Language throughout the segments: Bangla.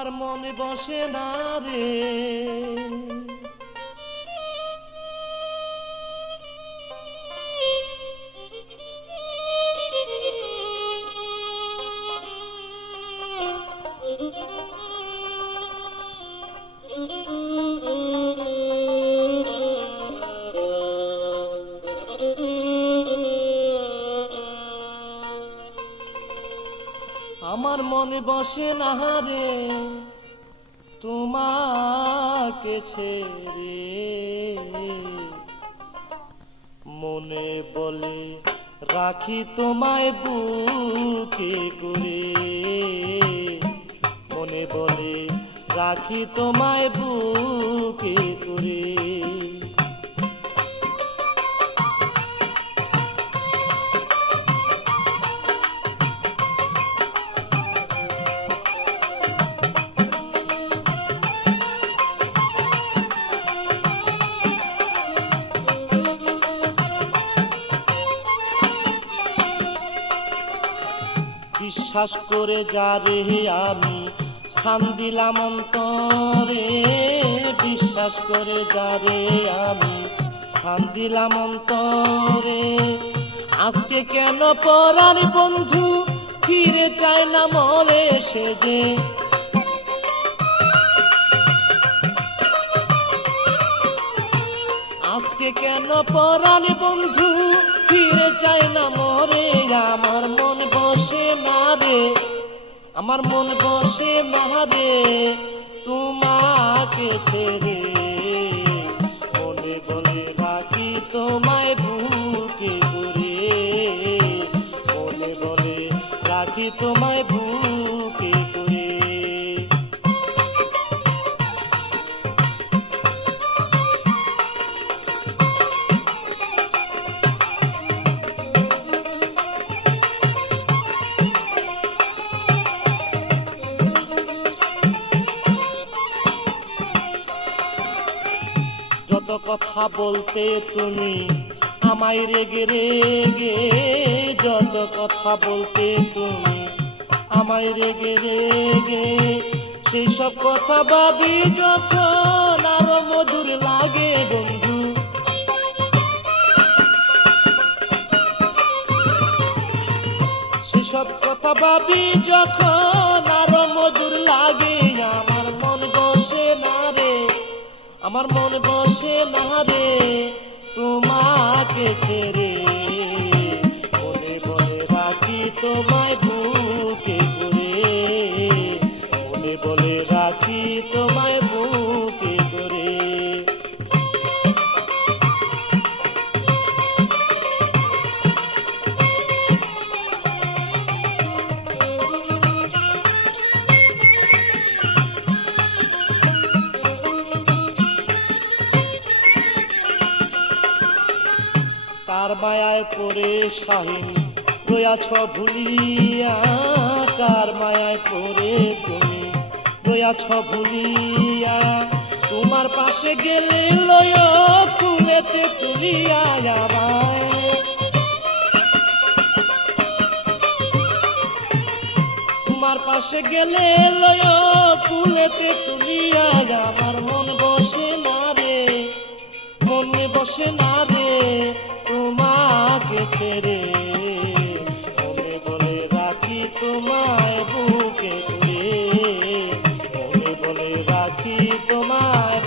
আমার মনে বসে না রে। আমার মনে বসে না রে, তোমাকে ছেড়ে। মনে বলে রাখি তোমায় বুকে করে। মনে বলে রাখি তোমায় বুকে করে। বিশ্বাস করে যা রে আমি, স্থান দিলাম অন্তরে। বিশ্বাস করে যা রে আমি, স্থান দিলাম অন্তরে। আজকে কেন পরার বন্ধু ফিরে চায় না মরে সে যে? আজকে কেন পরাণ বন্ধু ফিরে চায় না মরে, আমার মন বসে না রে, আমার মন বসে না রে, তোমাকে ছেড়ে। তোমায় ভুল বলে তোমায় কথা বলতে তুমি আমায় রেগে রেগে, যত কথা বলতে তুমি আমায় রেগে রেগে, সেই সব কথা ভাবি যখন আরও মধুর লাগে বন্ধু। সেসব কথা ভাবি যখন আরও মধুর লাগে, আমার মন বসে না রে, আমার মন বসে না তোমাকে ছেড়ে কার মায়ায় পড়ে শাহিন, রয়াছ ভুলিয়া কার মায়ায় পড়ে তুমি রয়াছ ভুলিয়া তোমার পাশে গেলে লয় ফুলেতে তুলিয়া আমায়। তোমার পাশে গেলে লয় ফুলেতে তুলিয়া আমার মন বসে না রে, মনে বসে না রে। তোমায়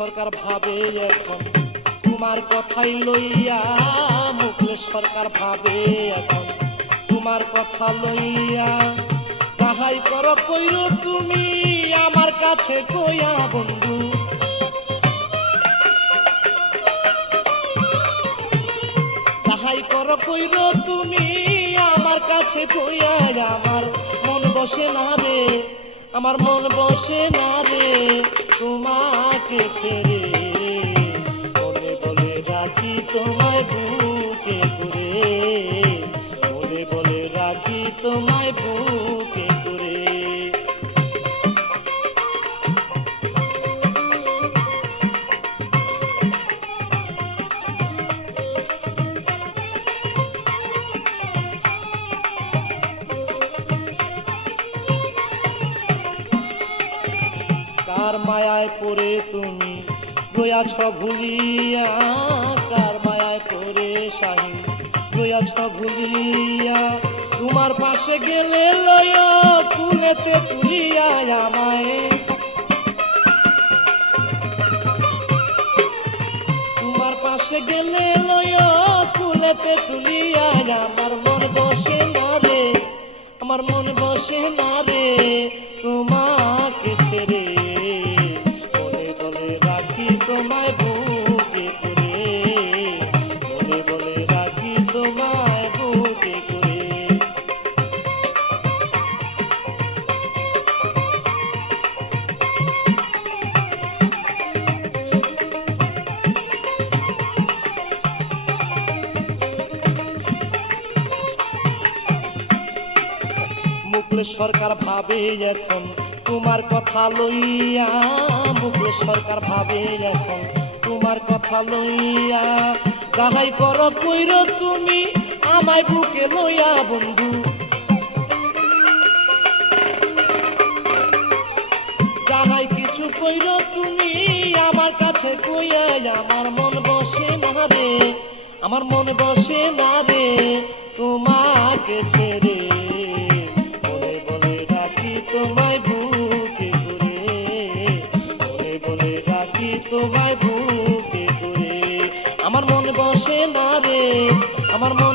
সরকার ভাবে এখন তোমার কথাই লইয়া মুকলেশ সরকার ভাবে এখন তোমার কথা লইয়া, যাহাই কর কইর তুমি আমার কাছে কইয়া বন্ধু। যাহাই কর কইর তুমি আমার কাছে কইয়া, আমার মন বসে না রে, আমার মন বসে না রে, তোমাকে ছেড়ে বলে বলে রাখি তোমায় মায়ায় পড়ে তুমি। রয়াছ ভুলিয়া, কার মায়ায় পড়ে শাহিন? রয়াছ ভুলিয়া, তোমার পাশে গেলে লয় কুলেতে তুলিয়া আমায়। তোমার পাশে গেলে লয় কুলেতে তুলিয়া, আমার মন বসে না রে, আমার মন বসে না রে তোমাকে সরকার ভাবে এখন। তোমার কথা লইয়া মুকুল সরকার ভাবে এখন। তোমার কথা লইয়া যাহাই কর কইর তুমি, আমায় বুকে লইয়া বন্ধু। যাহাই কিছু কইর তুমি, আমার কাছে কইয়া আমার মন বসে না রে। আমার মন বসে না রে, তোমাকে ছেড়ে আমার মন বসে না রে আমার মন